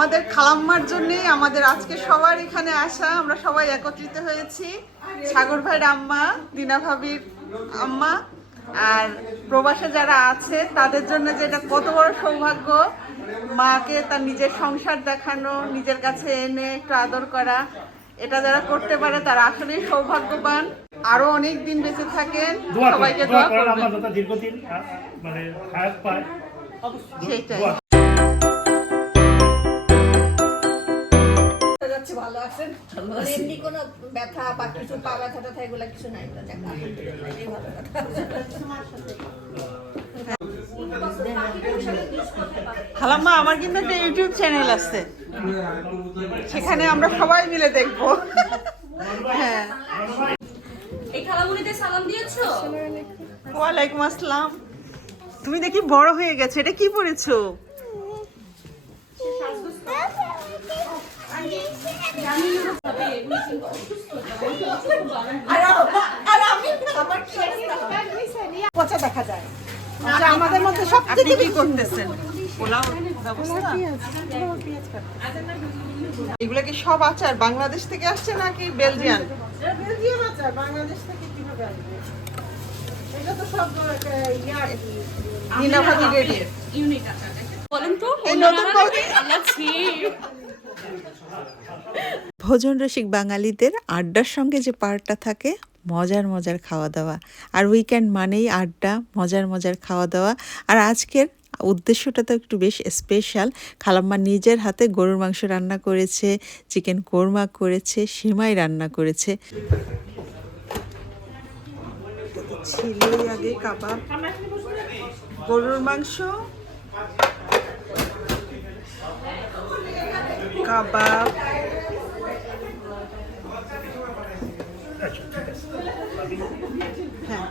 আমাদের খালাম্মার জন্যই আমাদের আজকে সবার এখানে আসা। আমরা সবাই একত্রিত হয়েছি। সাগর ভাইয়ের আম্মা দিনা ভাবির আম্মা আর প্রবাসে যারা আছে তাদের জন্য যে এটা কত বড় সৌভাগ্য মাকে তার নিজের সংসার দেখানো নিজের কাছে এনে একটু আদর করা। এটা যারা করতে পারে তারা আসলেই সৌভাগ্যবান। আরও অনেক দিন বেঁচে থাকেন। সবাইকে দোয়া করবেন। দীর্ঘদিন মানে হায়াত পায় সেটাই। ভালো আছেন? এমনি কোনো ব্যথা বা কিছু পা ব্যথা ট্যাথা এগুলো কিছু নাই তো যাক আলহামদুলিল্লাহ এটাই ভালো কথা। খালাম্মা আমার কিন্তু একটা ইউটিউব চ্যানেল আছে। সেখানে আমরা সবাই মিলে দেখব। হ্যাঁ। এই খালামুনিতে সালাম দিয়েছ? ওয়ালাইকুম আসসালাম। তুমি দেখি বড় হয়ে গেছে এটা কি পড়েছো আর আর আমি আমার কি অবস্থা পচা দেখা যায় আচ্ছা আমাদের মধ্যে সব আপনি কি করতেছেন? পোলাও ব্যবস্থা? এগুলো কি সব আচার? বাংলাদেশ থেকে আসছে নাকি বেলজিয়ান? বেলজিয়াম আচার বাংলাদেশ থেকে কীভাবে আসবে? এটা তো সব ইয়ার নিনা রেডি ইউনিক আচার বলেন তো এই নতুন বৌদি। ভোজন রসিক বাঙালিদের আড্ডার সঙ্গে যে পার্টটা থাকে মজার মজার খাওয়া দাওয়া। আর উইকেন্ড মানেই আড্ডা, মজার মজার খাওয়া দাওয়া। আর আজকের উদ্দেশ্যটা তো একটু বেশ স্পেশাল খালাম্মা নিজের হাতে গরুর মাংস রান্না করেছে চিকেন কোরমা করেছে, সিমাই রান্না করেছে। কাবাব। গরুর মাংস। কাবাব। হ্যাঁ।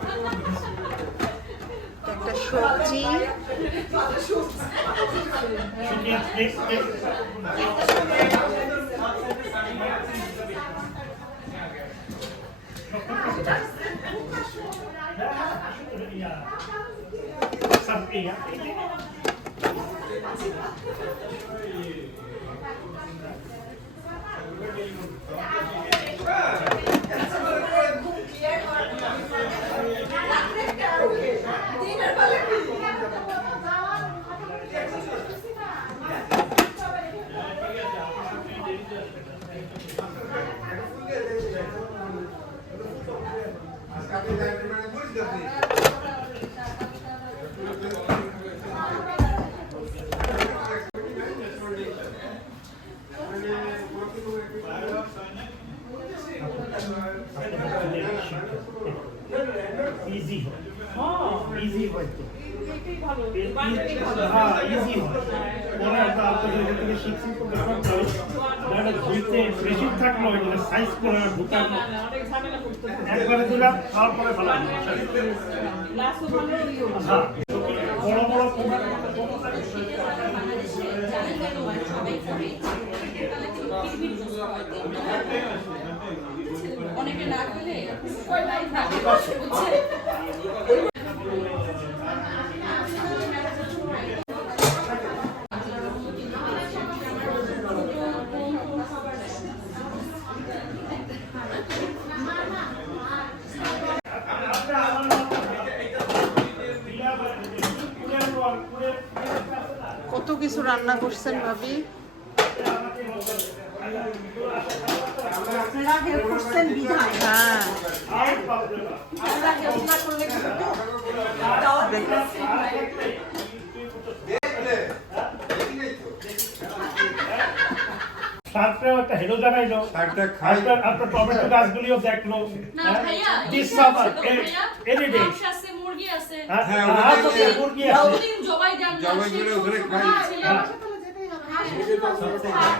একটা সবজি। ইজি হয় ইজি হয় তো হ্যাঁ ইজি হয় ওরা একটা আপনাদের এখান থেকে শিখছি তো ব্যাপার তো এটা ধুইতে বেশি থাকল এটা সাইজ করে ঢুকানো একবারে দিলাম খাওয়ার পরে ভালো হ্যাঁ বড় বড় অনেকে না খেলে কত কিছু রান্না করছেন ভাবি? আপনারা হেল্প করছেন বিধায়? হ্যাঁ। আপনারা হেল্প না করলে কিন্তু একটা হেলো জানাইলো। আপনার আপনার টমেটো গাছগুলিও দেখল। এনি ডে মুরগি আছে। হ্যাঁ, মুরগি আছে। জবাই দেন জবাই করে ওখানে খাই। মাছ ছিল। হ্যাঁ।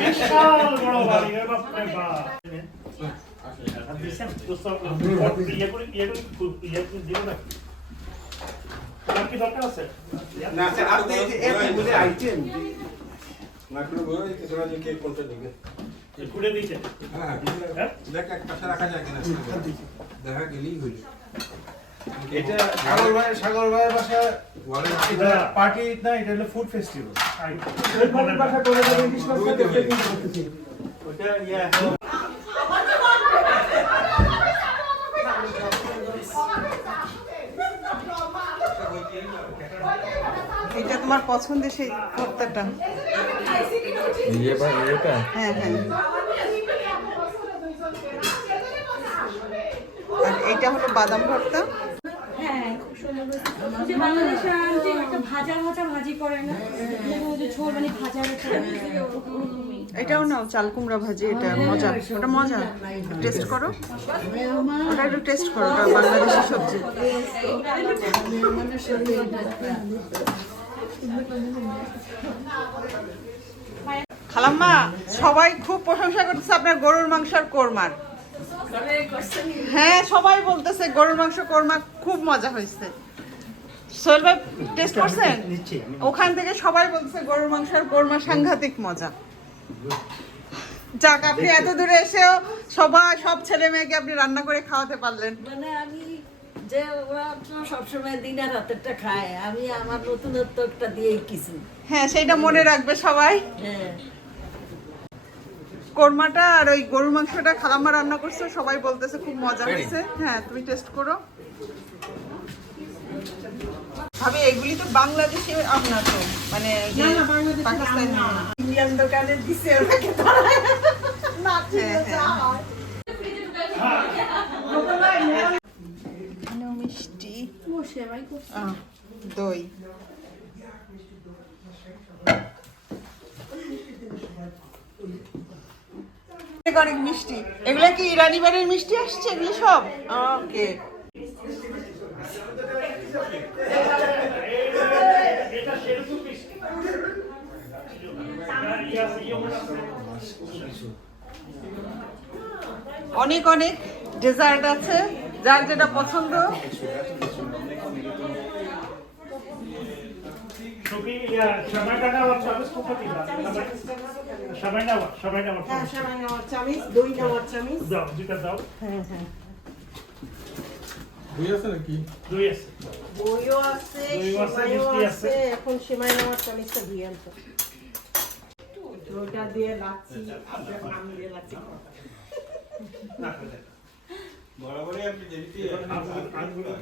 বিশাল বড় বাড়ি রে বাপরে বাপ আর দিছেন তো সব ইয়ে করে ইয়ে করে ইয়ে করে দিও না আর কি দরকার আছে না স্যার আপনি এই যে এতগুলো আইটেম মাইক্রো বই তোরা যে কে কোনটা দিবে ঘুরে দিয়েছে হ্যাঁ হ্যাঁ দেখ এক পাশে রাখা যায় কিনা দেখা গেলেই হইল এটা সাগর ভাই সাগর ভাইয়ের বাসা এটা পার্টি না এটা হলো ফুড ফেস্টিভ্যাল বাসা করে। ওটা ইয়া এটা তোমার পছন্দের সেই ভর্তাটা হ্যাঁ হ্যাঁ আর এটা হলো বাদাম ভর্তা হ্যাঁ খুব সুন্দর হয়েছে। যে বাংলাদেশের আন্টি একটা ভাজা ভাজা ভাজি করে না ওই যে ঝোল মানে ভাজা বাদাম ভর্তা এটাও নাও চাল কুমড়া ভাজি এটা মজা ওটা মজা। টেস্ট করো। ওটা একটু টেস্ট করো ওটা বাংলাদেশি সবজি। খালাম্মা সবাই খুব প্রশংসা করতেছে আপনার গরুর মাংস আর কোরমার। হ্যাঁ সবাই বলতেছে গরুর মাংস কোরমা খুব মজা হয়েছে। সোহেল ভাই টেস্ট করছেন? ওখান থেকে সবাই বলতেছে গরুর মাংস আর কোরমা সাংঘাতিক মজা। যাক আপনি এত দূরে এসেও সবাই সব ছেলে মেয়েকে আপনি রান্না করে খাওয়াতে পারলেন। মানে আমি যে ওরা সবসময় দিনের রাতেরটা খায় আমি আমার নতুনত্বটা দিয়েই কিছু। হ্যাঁ সেটা মনে রাখবে সবাই। হ্যাঁ। কোরমাটা আর ওই গরুর মাংসটা খালাম্মা রান্না করছে সবাই বলতেছে খুব মজা হয়েছে। হ্যাঁ তুমি টেস্ট করো। ভাবে এগুলি তো বাংলাদেশে আপনার তো মানে পাকিস্তানি ইন্ডিয়ান দোকানে দিছে ওনাকে হ্যাঁ, হ্যাঁ। মিষ্টি। দই। অনেক মিষ্টি। এগুলা কি ইরানি বাড়ির মিষ্টি আসছে এগুলি সব? ওকে। অনেক অনেক ডেজার্ট আছে, যার যেটা পছন্দ। সবই, নেওয়ার? সবাই নেওয়ার হ্যাঁ সবাই নেওয়ার চামিচ দই নেওয়ার চামিচ দাও, দুইটা দাও। হ্যাঁ হ্যাঁ। দুই আছে নাকি? দুই আছে। দইও আছে সেমাইও মিষ্টি আছে। এখন সেমাই নেওয়ার চামিচটা দিয়ে আনতো ওটা দিয়ে লাচ্ছি আম দিয়ে লাচ্ছি বরাবরই আপনি যেটি আঙ্গুল-